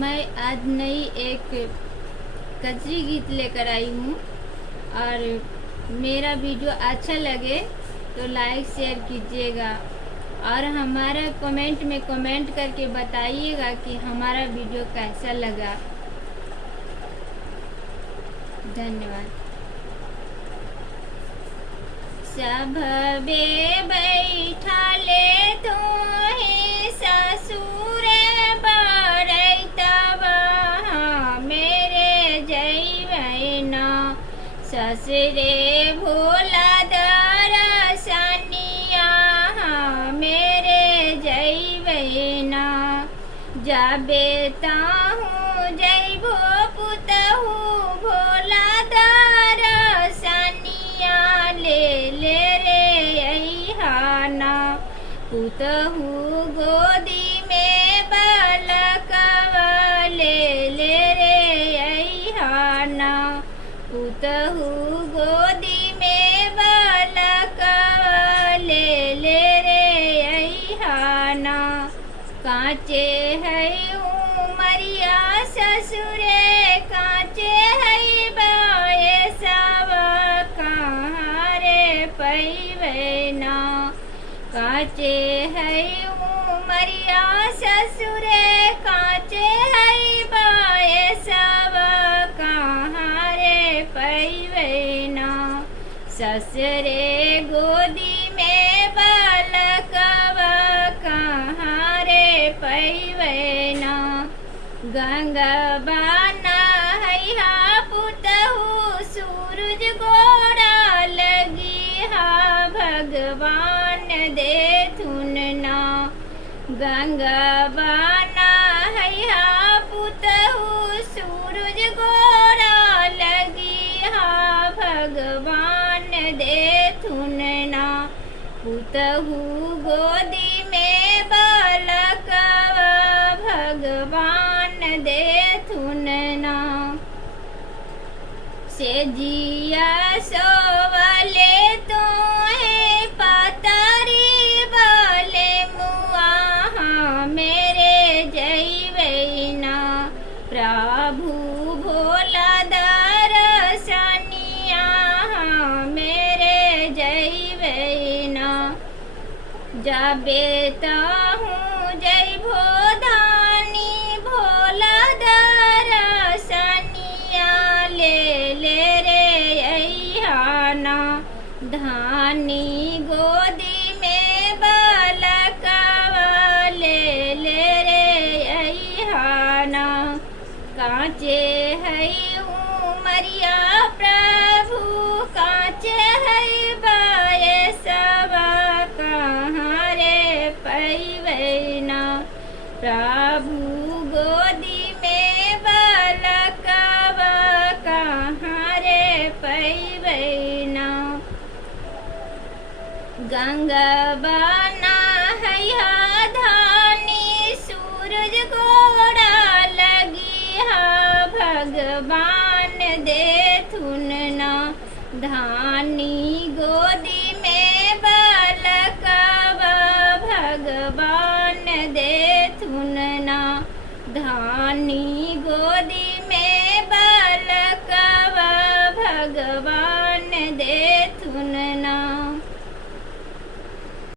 मैं आज नई एक कजरी गीत लेकर आई हूँ और मेरा वीडियो अच्छा लगे तो लाइक शेयर कीजिएगा और हमारा कमेंट में कमेंट करके बताइएगा कि हमारा वीडियो कैसा लगा। धन्यवाद। सब बे बैठा ले तोहे ससुर ससुरे भोला दरसनिया मेरे जैबैना जाबे ताहूँ जैबो पुतहू भोला दरसनिया ले ले रे अहाना पुतहू गोदी में बालकवा ले ले रे अहाना पुतहू गोदी में बालकवा ले ले रे अहाना कांचे है उमरिया ससुरे कांचे है बाए सब कहाँ रे पैबैना कांचे है उमरिया ससुरे कांचे है बाए सब पैबैना ससुरे गोदी में बालकवा कहाँ रे पैबैना गंगा बाना हैया पुतहू सूरज गोड़ा लगी हा भगवान दे थुनना गंगा बाना हैया पुतहू सूरज गोड़ा भगवान दे थुनना पुतहू गोदी में बालकवा भगवान दे थुनना से जिया सोवले तोहे पतारी वाले मुआ मेरे जैबैना प्रभु भोला जाबे ताहूँ जैबो धानी भोला दरसनिया ले ले रे अहाना धानी गोदी में बालकवा ले ले रे अहाना कांचे है उमरिया प्रभु कांचे है बाए सब पैबैना प्रभु गोदी में बालकवा कहाँ रे पैबैना गंगा बाना हैया धानी सूरज गोड़ा लगी हा भगवान दे थुनना धानी गोदी में बालकवा भगवान दे थुनना धानी